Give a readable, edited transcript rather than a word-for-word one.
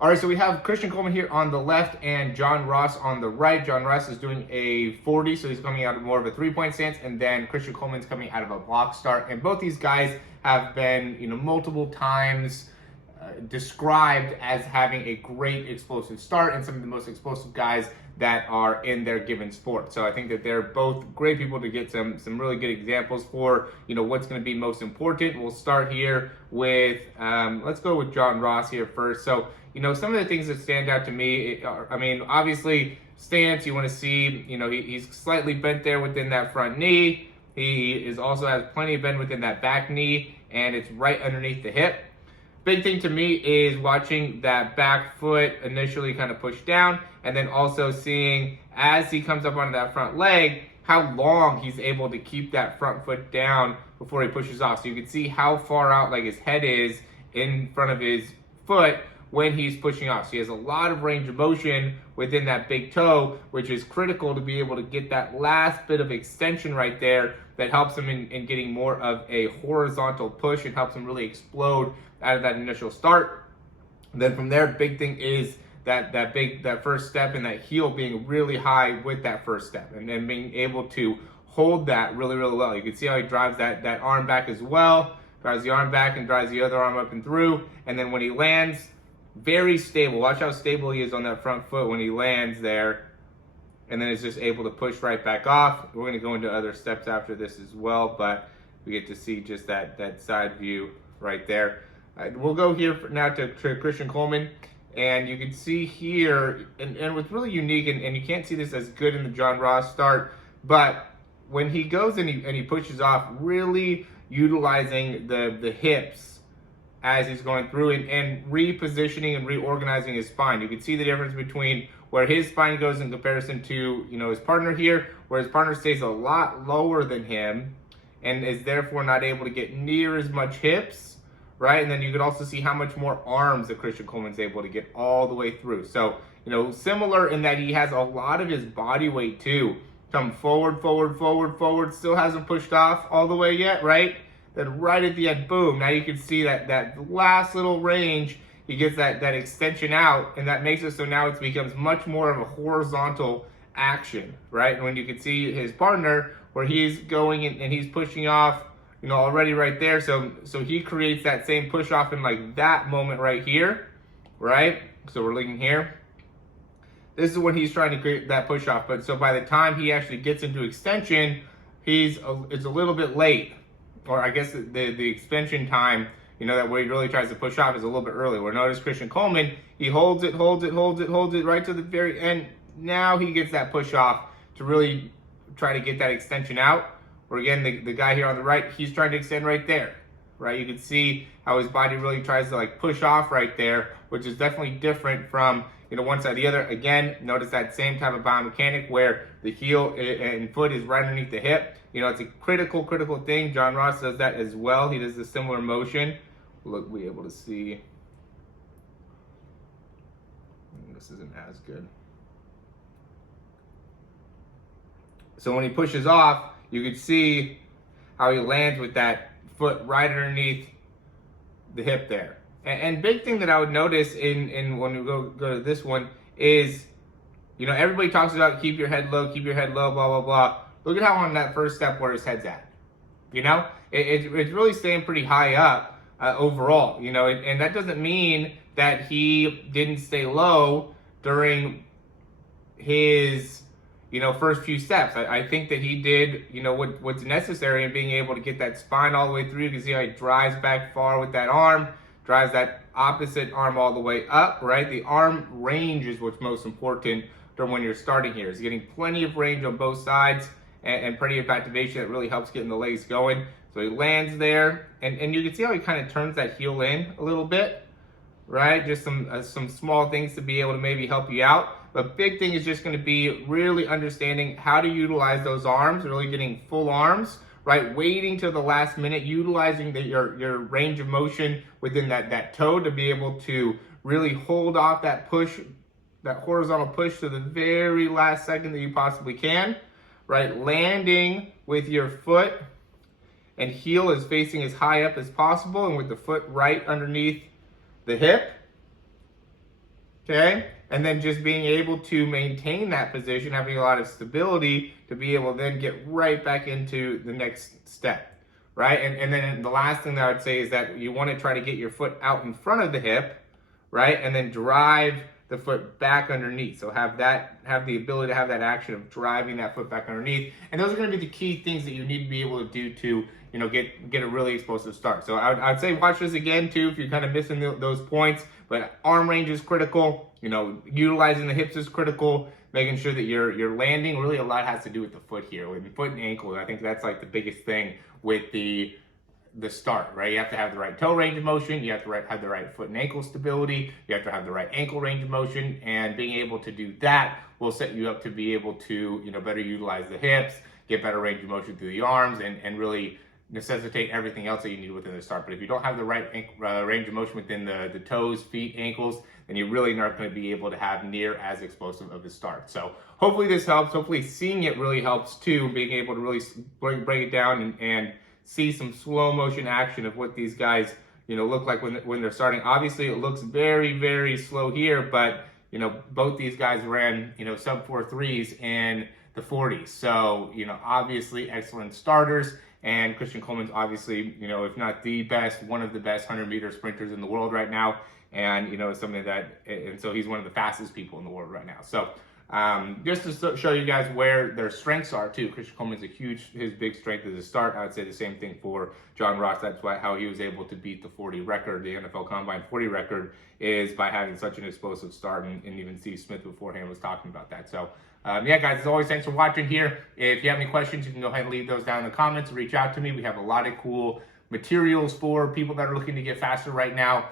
All right, so we have Christian Coleman here on the left and John Ross on the right. John Ross is doing a 40, so he's coming out of more of a three-point stance, and then Christian Coleman's coming out of a block start. And both these guys have been, multiple times described as having a great explosive start and some of the most explosive guys that are in their given sport. So I think that they're both great people to get some really good examples for, what's going to be most important. We'll start here with, let's go with John Ross here first. So, some of the things that stand out to me are, obviously stance, you want to see, he's slightly bent there within that front knee. He is also has plenty of bend within that back knee, and it's right underneath the hip. Big thing to me is watching that back foot initially kind of push down, and then also seeing as he comes up onto that front leg, how long he's able to keep that front foot down before he pushes off. So you can see how far out like his head is in front of his foot when he's pushing off. So he has a lot of range of motion within that big toe, which is critical to be able to get that last bit of extension right there that helps him in getting more of a horizontal push and helps him really explode out of that initial start. And then from there, big thing is that first step and that heel being really high with that first step, and then being able to hold that really, really well. You can see how he drives that arm back as well, drives the arm back and drives the other arm up and through. And then when he lands, very stable. Watch how stable he is on that front foot when he lands there. And then is just able to push right back off. We're going to go into other steps after this as well, but we get to see just that side view right there. We'll go here now to Christian Coleman, and you can see here, and what's really unique, and you can't see this as good in the John Ross start, but when he goes and he pushes off, really utilizing the hips as he's going through and repositioning and reorganizing his spine. You can see the difference between where his spine goes in comparison to his partner here, where his partner stays a lot lower than him and is therefore not able to get near as much hips, right? And then you can also see how much more arms that Christian Coleman's able to get all the way through. So, similar in that he has a lot of his body weight too come forward, still hasn't pushed off all the way yet, right? Then right at the end, boom, now you can see that last little range, he gets that extension out, and that makes it so now it becomes much more of a horizontal action, right? And when you can see his partner, where he's going and he's pushing off, already right there, so he creates that same push off in like that moment right here, right? So we're looking here. This is when he's trying to create that push off, but so by the time he actually gets into extension, it's a little bit late. Or I guess the extension time, that where he really tries to push off is a little bit early. Where notice Christian Coleman, he holds it right to the very end. Now he gets that push off to really try to get that extension out. Where again, the guy here on the right, he's trying to extend right there, right? You can see how his body really tries to like push off right there, which is definitely different from, one side to the other. Again, notice that same type of biomechanic where the heel and foot is right underneath the hip. It's a critical thing. John Ross does that as well. He does a similar motion. Look, we're able to see. This isn't as good. So when he pushes off, you can see how he lands with that foot right underneath the hip there. And big thing that I would notice in when we go to this one is, everybody talks about keep your head low, blah, blah, blah. Look at how on that first step where his head's at. It's really staying pretty high up overall, and that doesn't mean that he didn't stay low during his, first few steps. I think that he did, what's necessary in being able to get that spine all the way through. You can see how he drives back far with that arm, drives that opposite arm all the way up, right? The arm range is what's most important during when you're starting here. He's getting plenty of range on both sides and plenty of activation that really helps getting the legs going. So he lands there, and you can see how he kind of turns that heel in a little bit, right? Just some small things to be able to maybe help you out. But big thing is just going to be really understanding how to utilize those arms, really getting full arms, right? Waiting till the last minute, utilizing your range of motion within that toe to be able to really hold off that push, that horizontal push to the very last second that you possibly can, right? Landing with your foot and heel is facing as high up as possible and with the foot right underneath the hip. okay? And then just being able to maintain that position, having a lot of stability to be able to then get right back into the next step, right? And then the last thing that I would say is that you want to try to get your foot out in front of the hip, right? And then drive the foot back underneath. So have the ability to have that action of driving that foot back underneath. And those are going to be the key things that you need to be able to do to, you know, get a really explosive start. So I'd say watch this again too if you're kind of missing those points. But arm range is critical. You know, utilizing the hips is critical. Making sure that you're landing. Really, a lot has to do with the foot here, with the foot and ankle. I think that's like the biggest thing with the start, right? You have to have the right toe range of motion, you have to have the right foot and ankle stability, you have to have the right ankle range of motion, and being able to do that will set you up to be able to, you know, better utilize the hips, get better range of motion through the arms, and really necessitate everything else that you need within the start. But if you don't have the right range of motion within the toes, feet, ankles, then you're really not going to be able to have near as explosive of a start. So hopefully this helps. Hopefully seeing it really helps too, being able to really break it down and see some slow motion action of what these guys, you know, look like when they're starting. Obviously, it looks very, very slow here, but, you know, both these guys ran, you know, sub 4.3s in the 40s. So, you know, obviously excellent starters. And Christian Coleman's obviously, you know, if not the best, one of the best 100-meter sprinters in the world right now. And, you know, something that, and so he's one of the fastest people in the world right now. So, just to show you guys where their strengths are too. Christian Coleman's his big strength is a start. I would say the same thing for John Ross. That's how he was able to beat the 40 record, the NFL Combine 40 record, is by having such an explosive start. And even Steve Smith beforehand was talking about that. So, yeah, guys, as always, thanks for watching here. If you have any questions, you can go ahead and leave those down in the comments. Reach out to me. We have a lot of cool materials for people that are looking to get faster right now.